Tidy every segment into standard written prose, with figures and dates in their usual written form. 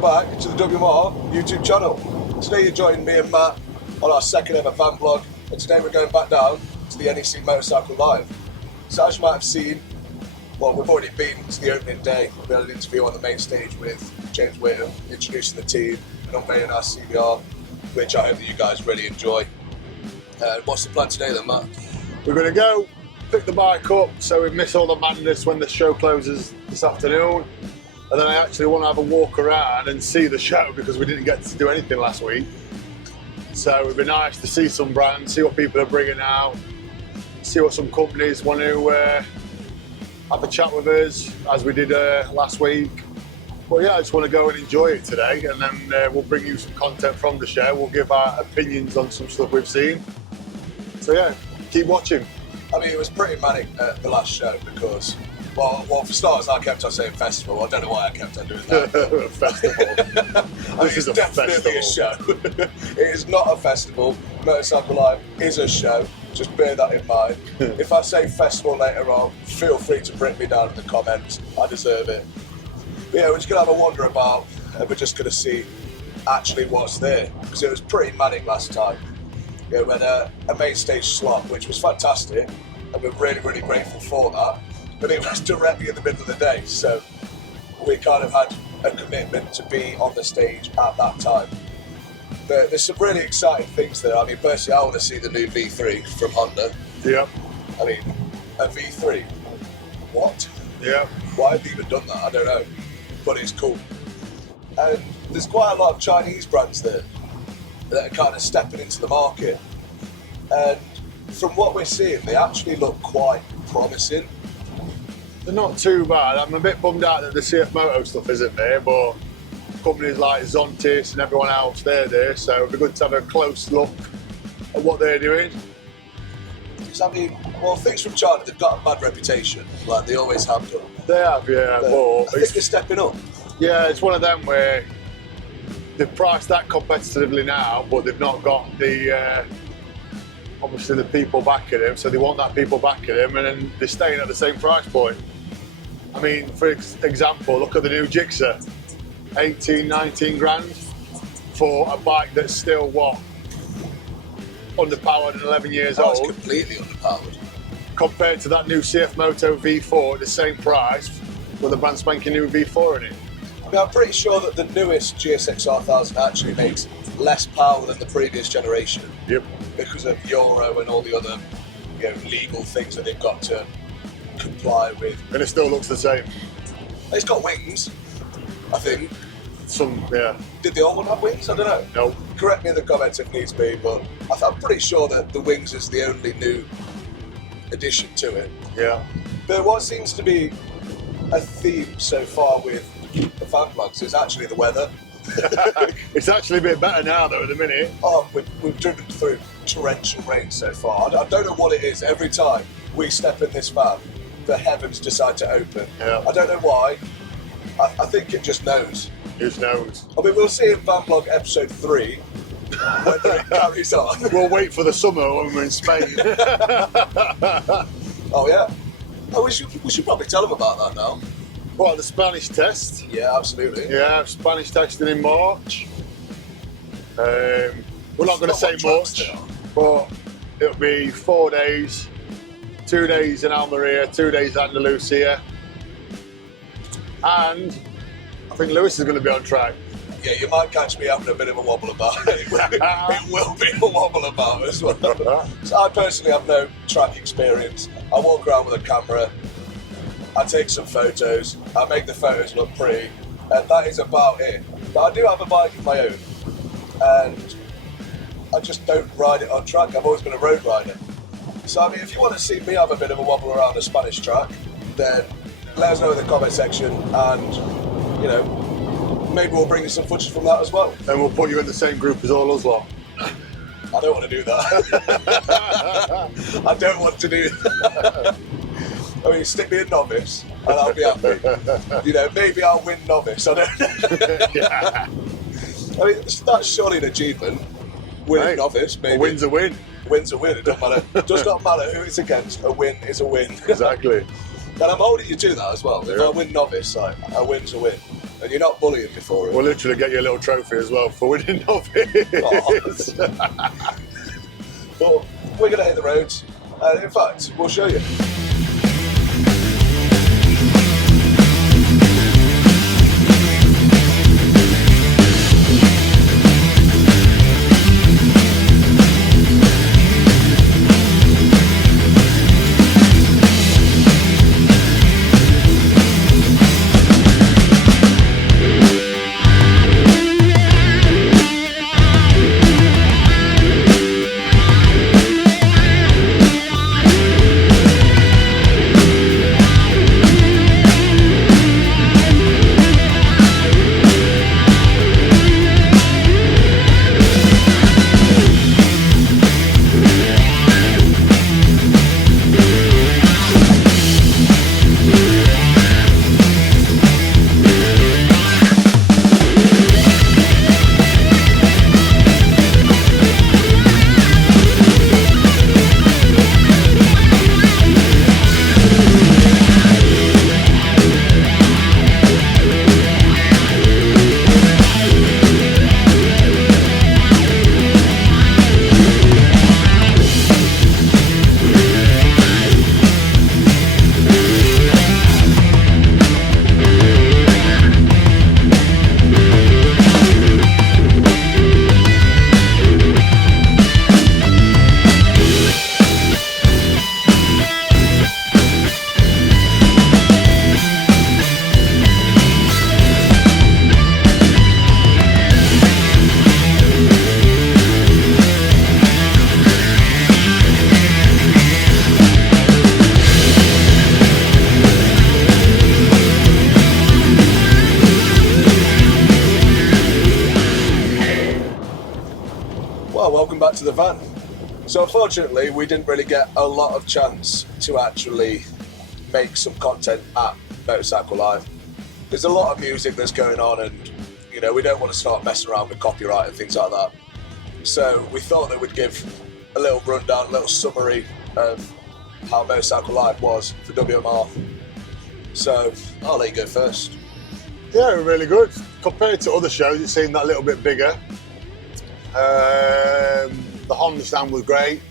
welcome back to the WMR YouTube channel. Today you're joining me and Matt on our second ever van vlog, and today we're going back down to the NEC Motorcycle Live. So as you might have seen, well, we've already been to the opening day. We had an interview on the main stage with James Whittam, introducing the team and unveiling our CBR, which I hope that you guys really enjoy. What's the plan today then, Matt? We're going to go pick the bike up so we miss all the madness when the show closes this afternoon. And then I actually want to have a walk around and see the show because we didn't get to do anything last week. So it'd be nice to see some brands, see what people are bringing out, see what some companies want to have a chat with us as we did last week. But yeah, I just want to go and enjoy it today, and then we'll bring you some content from the show. We'll give our opinions on some stuff we've seen. So yeah, keep watching. I mean, it was pretty manic at the last show because, well, for starters, I kept on saying festival. I don't know why I kept on doing that. Festival. This is definitely a show. It is not a festival. Motorcycle Live is a show. Just bear that in mind. If I say festival later on, feel free to bring me down in the comments. I deserve it. But yeah, we're just going to have a wander about and we're just going to see actually what's there. Because it was pretty manic last time. Yeah, we had a main stage slot, which was fantastic. And we're really, really grateful for that. But it was directly in the middle of the day. So we kind of had a commitment to be on the stage at that time. But there's some really exciting things there. I mean, personally, I want to see the new V3 from Honda. Yep. I mean, a V3? What? Yeah. Why have they even done that? I don't know. But it's cool. And there's quite a lot of Chinese brands there that are kind of stepping into the market. And from what we're seeing, they actually look quite promising. They're not too bad. I'm a bit bummed out that the CF Moto stuff isn't there, but companies like Zontis and everyone else, they're there, so it'd be good to have a close look at what they're doing. Because, I mean, well, things from China, they've got a bad reputation, like they always have done. They have, yeah, but I think they're stepping up. Yeah, it's one of them where they've priced that competitively now, but they've not got the obviously the people backing them, so they want that people backing them, and then they're staying at the same price point. I mean, for example, look at the new Gixxer, 18, 19 grand for a bike that's still, what, underpowered and 11 years old. It's completely underpowered. Compared to that new CF Moto V4 at the same price with a brand spanking new V4 in it. I mean, I'm pretty sure that the newest GSX 1000 actually makes less power than the previous generation. Yep. Because of Euro and all the other, legal things that they've got to comply with. And it still looks the same. It's got wings, I think. Yeah. Did the old one have wings? I don't know. No. Correct me in the comments if needs be, but I'm pretty sure that the wings is the only new addition to it. Yeah. But what seems to be a theme so far with the fan vlogs is actually the weather. It's actually a bit better now though at the minute. Oh, we've driven through torrential rain so far. I don't know what it is. Every time we step in this van, the heavens decide to open. Yeah. I don't know why. I think it just knows. It knows. I mean, we'll see in Van Vlog episode 3 whether it carries on. We'll wait for the summer when we're in Spain. Oh yeah. Oh, we should probably tell them about that now. What, the Spanish test? Yeah, absolutely. Yeah, Spanish testing in March. We're not going to say much, but it'll be 4 days, 2 days in Almeria, 2 days in Andalusia, and I think Lewis is going to be on track. Yeah, you might catch me having a bit of a wobble about it. It will be a wobble about as well. So I personally have no track experience. I walk around with a camera, I take some photos, I make the photos look pretty, and that is about it. But I do have a bike of my own, and I just don't ride it on track. I've always been a road rider. So I mean, if you want to see me have a bit of a wobble around a Spanish track, then let us know in the comment section, and maybe we'll bring you some footage from that as well. And we'll put you in the same group as all us lot. I don't want to do that. I don't want to do that. I mean, stick me in novice and I'll be happy. Maybe I'll win novice. I don't know. Yeah. I mean, that's surely an achievement. Winning novice, maybe. A win's a win. Win's a win, it doesn't matter. It does not matter who it's against, a win is a win. Exactly. And I'm holding you to that as well. If I win novice, a win's a win. And you're not bullying me for it. We'll literally get you a little trophy as well for winning novice. But we're going to hit the roads. And in fact, we'll show you. Well, welcome back to the van. So unfortunately, we didn't really get a lot of chance to actually make some content at Motorcycle Live. There's a lot of music that's going on, and you know, we don't want to start messing around with copyright and things like that. So we thought that we'd give a little rundown, a little summary of how Motorcycle Live was for WMR. So I'll let you go first. Yeah, really good. Compared to other shows, it seemed that little bit bigger. The Honda stand was great.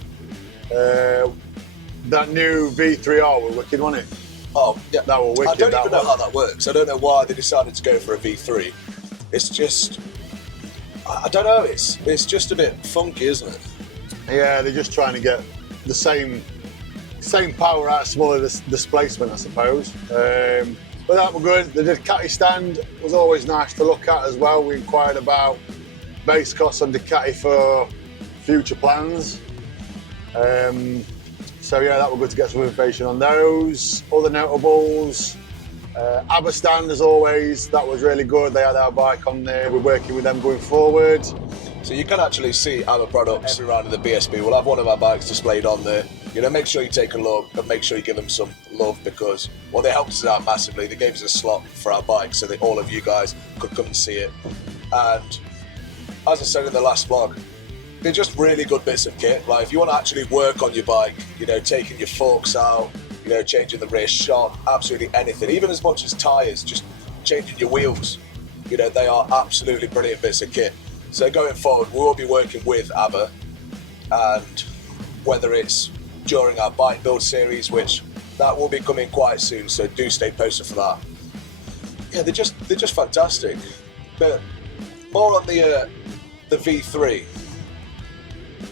That new V3R was wicked, wasn't it? Oh, yeah. That was wicked. I don't even know how that works. I don't know why they decided to go for a V3. It's just, I don't know, it's just a bit funky, isn't it? Yeah, they're just trying to get the same power out of smaller displacement, I suppose. But that was good. The Ducati stand was always nice to look at as well. We inquired about base costs on Ducati for future plans. So yeah, that was good to get some information on those. Other notables, Abba Stand as always, that was really good. They had our bike on there. We're working with them going forward. So you can actually see Abba products every round of the BSB. We'll have one of our bikes displayed on there. You know, make sure you take a look and make sure you give them some love, because, well, they helped us out massively. They gave us a slot for our bike so that all of you guys could come and see it. And as I said in the last vlog, they're just really good bits of kit. Like, if you want to actually work on your bike, you know, taking your forks out, you know, changing the rear shock, absolutely anything, even as much as tyres, just changing your wheels, you know, they are absolutely brilliant bits of kit. So going forward, we will be working with Abba, and whether it's during our bike build series, which that will be coming quite soon, so do stay posted for that. Yeah, they're just fantastic. But more on the V3.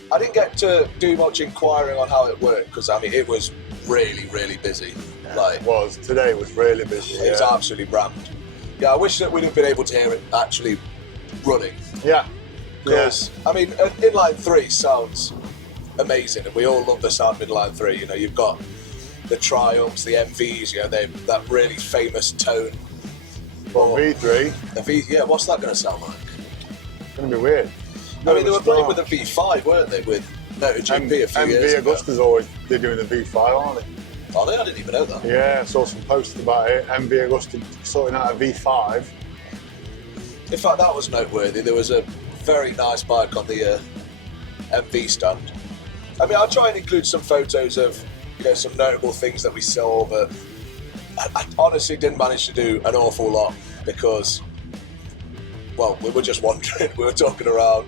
I didn't get to do much inquiring on how it worked, because I mean it was really busy. Yeah, like, it was. Today was really busy. It was absolutely rammed. Yeah, I wish that we'd have been able to hear it actually running. Yeah. Because, I mean, inline 3 sounds amazing, and we all love the sound of inline 3. You know, you've got the Triumphs, the MVs, you know, that really famous tone. But V3? The V, yeah, what's that going to sound like? It's going to be weird. I mean, they were playing with a V5, weren't they, with MotoGP a few years ago? Augusta's always, they're doing the V5, aren't they? Are they? I didn't even know that. Yeah, I saw some posts about it. MV Augusta sorting out a V5. In fact, that was noteworthy. There was a very nice bike on the MV stand. I mean, I'll try and include some photos of, you know, some notable things that we saw, but I honestly didn't manage to do an awful lot, because well, we were just wandering. We were talking around,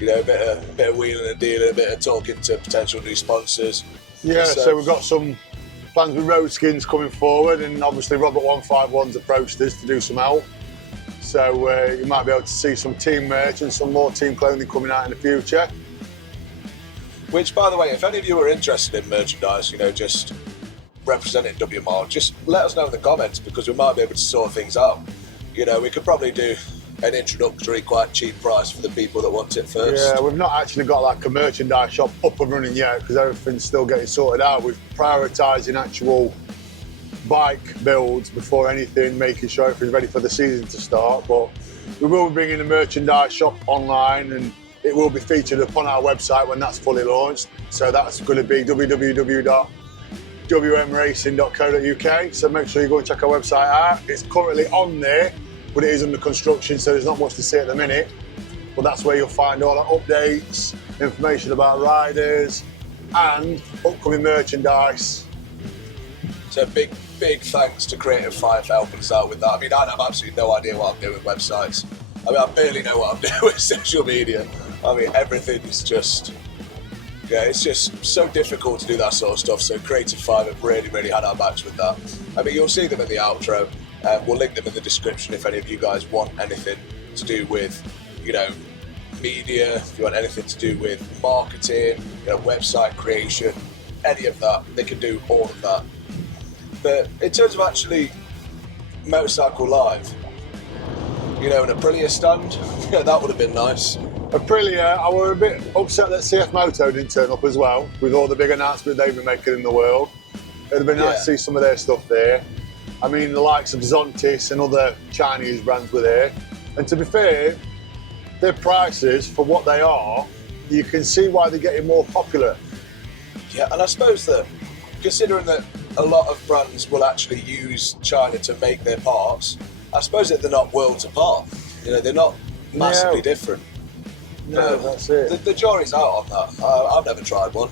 you know, a bit of wheeling and dealing, a bit of talking to potential new sponsors. Yeah, so we've got some plans with Road Skins coming forward, and obviously Robert 151's approached us to do some help. So you might be able to see some team merch and some more team clothing coming out in the future. Which, by the way, if any of you are interested in merchandise, you know, just representing WMR, just let us know in the comments, because we might be able to sort things out. You know, we could probably do an introductory, quite cheap price for the people that want it first. Yeah, we've not actually got like a merchandise shop up and running yet, because everything's still getting sorted out. We're prioritising actual bike builds before anything, making sure everything's ready for the season to start. But we will be bringing a merchandise shop online, and it will be featured upon our website when that's fully launched. So that's going to be www.wmracing.co.uk. So make sure you go and check our website out. It's currently on there, but it is under construction, so there's not much to see at the minute. But that's where you'll find all our updates, information about riders, and upcoming merchandise. So big thanks to Creative 5 for helping us out with that. I mean, I have absolutely no idea what I'm doing with websites. I mean, I barely know what I'm doing with social media. I mean, everything is just, yeah, it's just so difficult to do that sort of stuff. So Creative 5 have really had our backs with that. I mean, you'll see them in the outro. We'll link them in the description if any of you guys want anything to do with, you know, media, if you want anything to do with marketing, you know, website creation, any of that, they can do all of that. But in terms of actually Motorcycle Live, you know, an Aprilia stand, yeah, that would have been nice. Aprilia, I were a bit upset that CF Moto didn't turn up as well, with all the big announcements they've been making in the world. It would have been nice to see some of their stuff there. I mean, the likes of Zontis and other Chinese brands were there. And to be fair, their prices, for what they are, you can see why they're getting more popular. Yeah, and I suppose that, considering that a lot of brands will actually use China to make their parts, I suppose that they're not worlds apart. You know, they're not massively different. No, that's it. The jury's out on that. I've never tried one.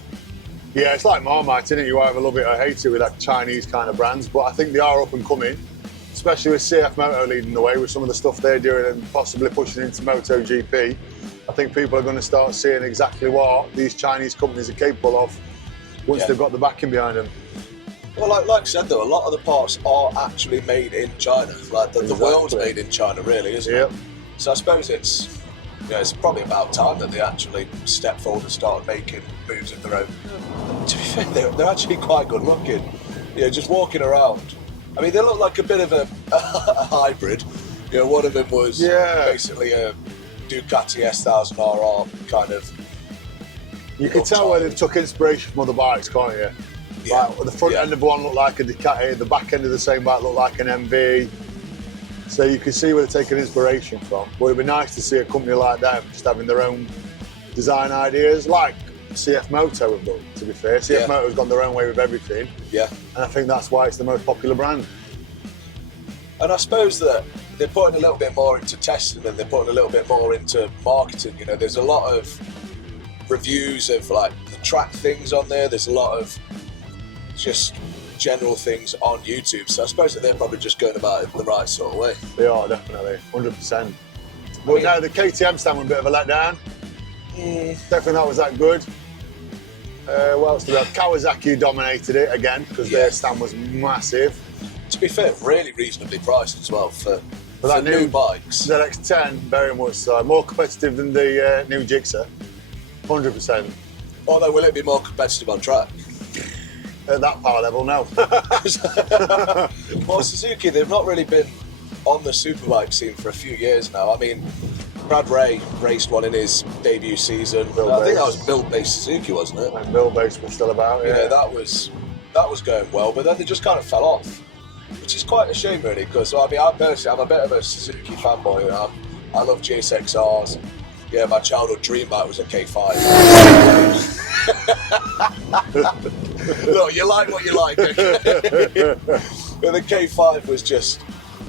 Yeah, it's like Marmite, isn't it? You either love it or hate it with that Chinese kind of brands, but I think they are up and coming, especially with CF Moto leading the way with some of the stuff they're doing and possibly pushing into MotoGP. I think people are going to start seeing exactly what these Chinese companies are capable of once they've got the backing behind them. Well, like I said though, a lot of the parts are actually made in China. Like the world's made in China, really, isn't it? So I suppose it's, you know, it's probably about time that they actually step forward and start making moves of their own. To be fair, they're actually quite good looking. You know, just walking around. I mean, they look like a bit of a hybrid. You know, one of them was basically a Ducati S1000 RR kind of. You can tell where they've took inspiration from other bikes, can't you? Yeah. Like, the front end of one looked like a Ducati, the back end of the same bike looked like an MV. So you can see where they're taking inspiration from. But it'd be nice to see a company like them just having their own design ideas, like CF Moto have done, to be fair. CF Moto's gone their own way with everything. Yeah. And I think that's why it's the most popular brand. And I suppose that they're putting a little bit more into testing and they're putting a little bit more into marketing. You know, there's a lot of reviews of like the track things on there. There's a lot of just general things on YouTube. So I suppose that they're probably just going about it the right sort of way. They are, definitely, 100%. But no, the KTM stand was a bit of a letdown. Definitely not was that good. What else did we have? Kawasaki dominated it again because their stand was massive. To be fair, really reasonably priced as well for that new bikes. The X10, very much so. More competitive than the new Gixxer, 100%. Although, will it be more competitive on track? At that power level, no. Well, Suzuki, they've not really been on the superbike scene for a few years now. I mean, Brad Ray raced one in his debut season. I think that was build-based Suzuki, wasn't it? And build-based was still about, You know, that was going well, but then they just kind of fell off, which is quite a shame, really, because I mean, I personally, I'm a bit of a Suzuki fanboy. You know, I love GSXRs. Yeah, my childhood dream bike was a K5. Look, you like what you like, okay? But the K5 was just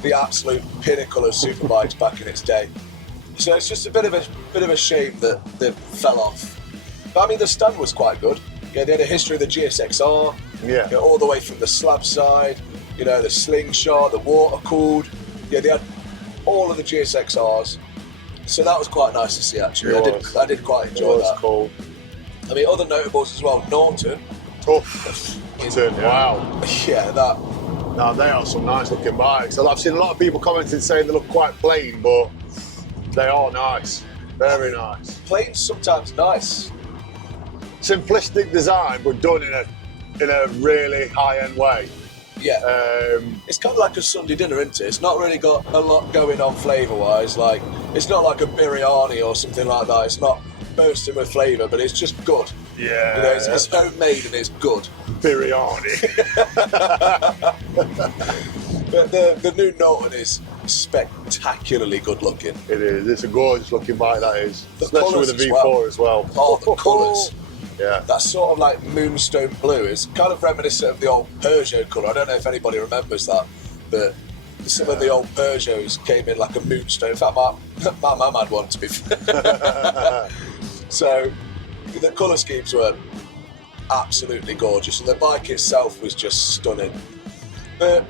the absolute pinnacle of superbikes back in its day. So it's just a bit of a shame that they fell off. But I mean, the stand was quite good. Yeah, they had a history of the GSXR. Yeah. You know, all the way from the slab side. You know, the slingshot, the water cooled. Yeah, they had all of the GSXRs. So that was quite nice to see, actually. I did quite enjoy that. Cool. I mean, other notables as well. Norton. Wow. Yeah, that. Now they are some nice looking bikes. I've seen a lot of people commenting saying they look quite plain, but they are nice. Very nice. Plain's sometimes nice. Simplistic design, but done in a really high-end way. Yeah. It's kind of like a Sunday dinner, isn't it? It's not really got a lot going on flavour-wise. Like, it's not like a biryani or something like that. It's not bursting with flavour, but it's just good. Yeah. You know, it's homemade and it's good. Biryani. But the new Norton is spectacularly good looking. It is. It's a gorgeous looking bike, that is. The especially with the V4 as well. Oh, the colours. Yeah. That sort of like moonstone blue is kind of reminiscent of the old Peugeot colour. I don't know if anybody remembers that, but some of the old Peugeots came in like a moonstone. In fact, my mum had one, to be fair. So the colour schemes were absolutely gorgeous, and the bike itself was just stunning. But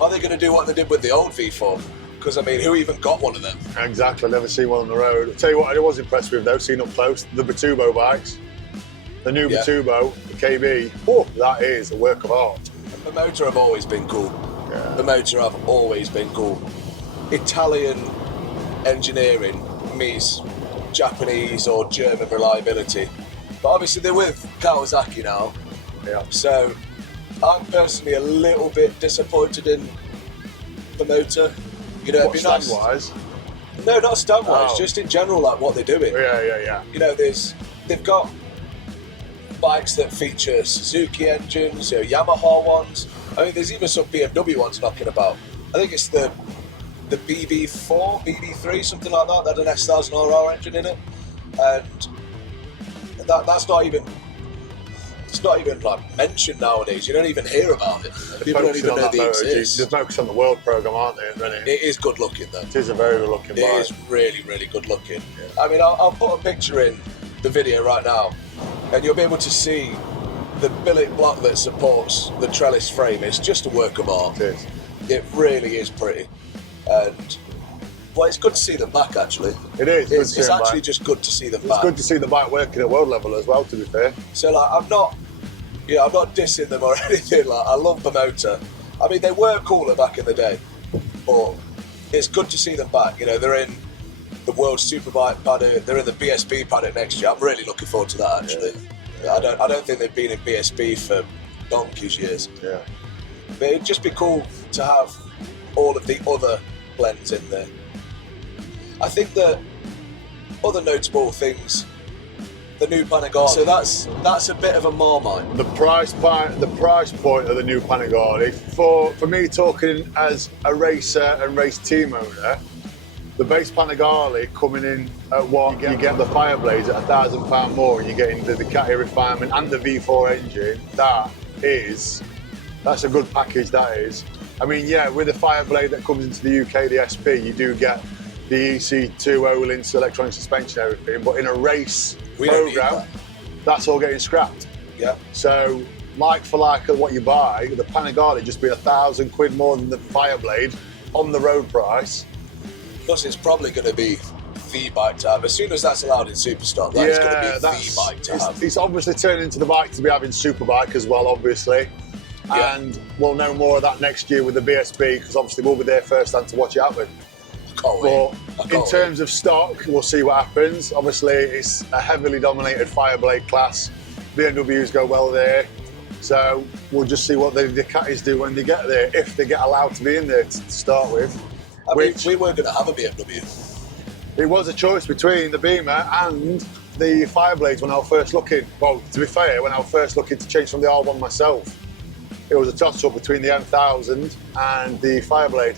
are they going to do what they did with the old V4? Because, I mean, who even got one of them? Exactly, never seen one on the road. I'll tell you what I was impressed with, though, seeing up close, the Batubo bikes. The new Batubo, the KB, that is a work of art. The motor have always been cool. Yeah. The motor have always been cool. Italian engineering meets Japanese or German reliability. But obviously they're with Kawasaki now. Yeah. So I'm personally a little bit disappointed in the motor. You know, it'd be nice. Stand-wise? No, not stand-wise, just in general, like what they're doing. Yeah. You know, they've got bikes that feature Suzuki engines, you know, Yamaha ones. I mean, there's even some BMW ones knocking about. I think it's the BB4, BB3, something like that. That had an S1000RR engine in it, and that's not even. It's not even like mentioned nowadays. You don't even hear about it. People don't even know they exist. There's focus on the World programme, aren't they? Really? It is good looking though. It is a very good looking bike. It is really, really good looking. Yeah. I mean, I'll put a picture in the video right now, and you'll be able to see the billet block that supports the trellis frame. It's just a work of art. It is. It really is pretty. And well, it's good to see them back, actually. It is. It's actually just good to see them back. It's good to see the bike working at world level as well, to be fair. So, like, I'm not dissing them or anything. Like, I love the motor. I mean, they were cooler back in the day, but it's good to see them back. You know, they're in the World Superbike paddock. They're in the BSB paddock next year. I'm really looking forward to that, actually. Yeah. I don't think they've been in BSB for donkey's years. Yeah. But it'd just be cool to have all of the other blends in there. I think that other notable things, the new Panigale. So that's a bit of a Marmite. The price point of the new Panigale, for me talking as a racer and race team owner, the base Panigale coming in at what you get the Fireblades at £1,000 more, and you're getting the Ducati refinement and the V4 engine. That's a good package, that is. I mean, yeah, with the Fireblade that comes into the UK, the SP, you do get the EC2 O-Links, electronic suspension, everything, but in a race programme, that's all getting scrapped. Yeah. So, like for like what you buy, the Panigale just being £1,000 more than the Fireblade on the road price. Plus, it's probably going to be the bike to have. As soon as that's allowed in Superstock, that's going to be the bike to have. It's obviously turning into the bike to be having Superbike as well, obviously. Yeah. And we'll know more of that next year with the BSB, because obviously we'll be there first hand to watch it happen. But in terms of stock, we'll see what happens. Obviously, it's a heavily dominated Fireblade class. BMWs go well there. So we'll just see what the Ducatis do when they get there, if they get allowed to be in there to start with. I mean, we were going to have a BMW. It was a choice between the Beamer and the Fireblades when I was first looking. Well, to be fair, when I was first looking to change from the R1 myself, it was a toss-up between the M1000 and the Fireblade.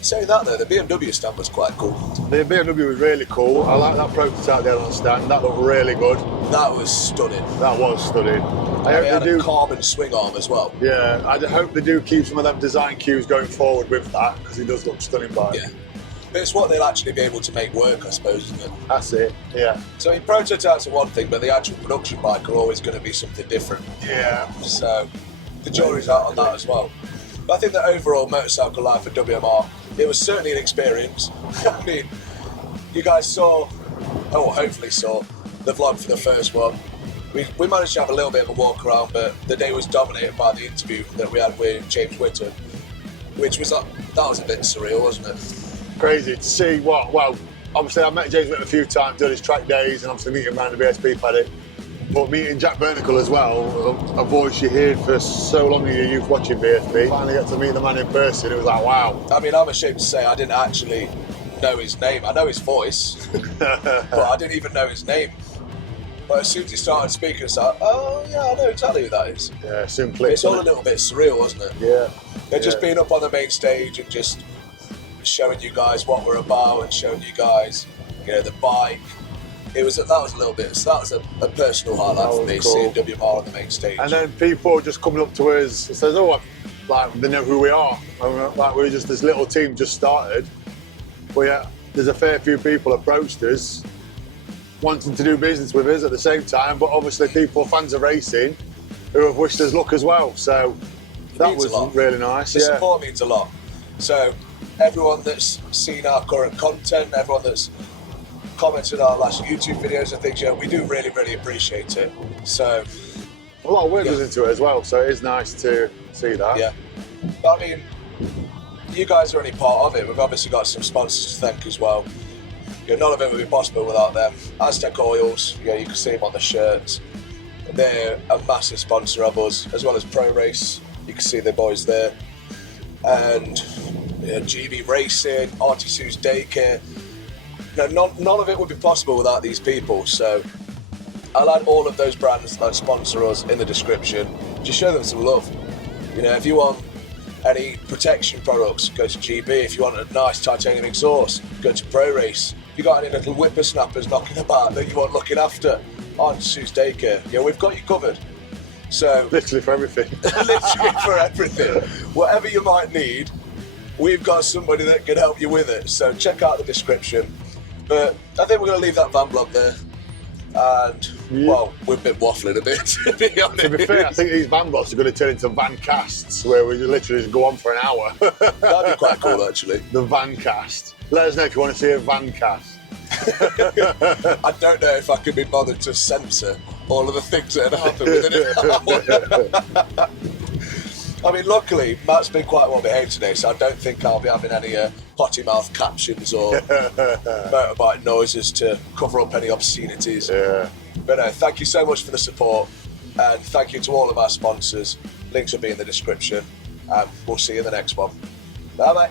Saying that though, the BMW stand was quite cool. The BMW was really cool. I like that prototype there on the stand. That looked really good. That was stunning. That was stunning. I hope they do a carbon swing arm as well. Yeah, I hope they do keep some of them design cues going forward with that, because it does look stunning bike. Yeah. But it's what they'll actually be able to make work, I suppose, isn't it? That's it, yeah. So, I mean, prototypes are one thing, but the actual production bike are always going to be something different. Yeah. So, the jury's out on that as well. But I think that overall, motorcycle life at WMR it was certainly an experience. I mean, you guys saw, oh, hopefully saw, the vlog for the first one. We managed to have a little bit of a walk around, but the day was dominated by the interview that we had with James Whitton, which was, that was a bit surreal, wasn't it? Crazy to see what, well, obviously I've met James Whitton a few times, done his track days, and obviously meeting him around the BSP paddock. But meeting Jack Bernicle as well, a voice you heard for so long in your youth watching BSP, finally get to meet the man in person, it was like, wow. I mean, I'm ashamed to say I didn't actually know his name. I know his voice, but I didn't even know his name. But as soon as he started speaking, it's like, oh yeah, I know exactly who that is. Yeah, soon clicked. It's all a little bit surreal, wasn't it? Yeah. They're just being up on the main stage and just showing you guys what we're about and showing you guys, you know, the bike. That was a little bit. So that was a personal highlight for me, cool. Seeing WMR on the main stage. And then people just coming up to us and says, "Oh, like they know who we are." And like we're just this little team just started. But yeah, there's a fair few people approached us, wanting to do business with us at the same time. But obviously, people fans of racing who have wished us luck as well. So that was really nice. The support means a lot. So everyone that's seen our current content, everyone that's commented on our last YouTube videos and things, we do really, really appreciate it. So a lot of work goes into it as well, so it is nice to see that. Yeah. But I mean, you guys are only part of it. We've obviously got some sponsors to thank as well. None of it would be possible without them. Aztec Oils, you can see them on the shirts. They're a massive sponsor of us, as well as Pro Race. You can see the boys there. And GB Racing, Aunty Sue's Daycare. None of it would be possible without these people. So I'll add all of those brands that sponsor us in the description. Just show them some love. If you want any protection products, go to GB. If you want a nice titanium exhaust, go to Pro Race. If you got any little whippersnappers knocking about that you want looking after, Aunty Sue's Daycare. We've got you covered. So literally for everything. Literally for everything. Whatever you might need, we've got somebody that can help you with it. So check out the description. But I think we're going to leave that van vlog there. And, well, we've been waffling a bit, to be honest. To be fair, I think these van vlogs are going to turn into van casts, where we literally just go on for an hour. That'd be quite cool, actually. The van cast. Let us know if you want to see a van cast. I don't know if I can be bothered to censor all of the things that had happened within an hour. I mean, luckily, Matt's been quite well behaved today, so I don't think I'll be having any potty mouth captions or motorbike noises to cover up any obscenities. Yeah. But no, thank you so much for the support, and thank you to all of our sponsors. Links will be in the description, and we'll see you in the next one. Bye bye.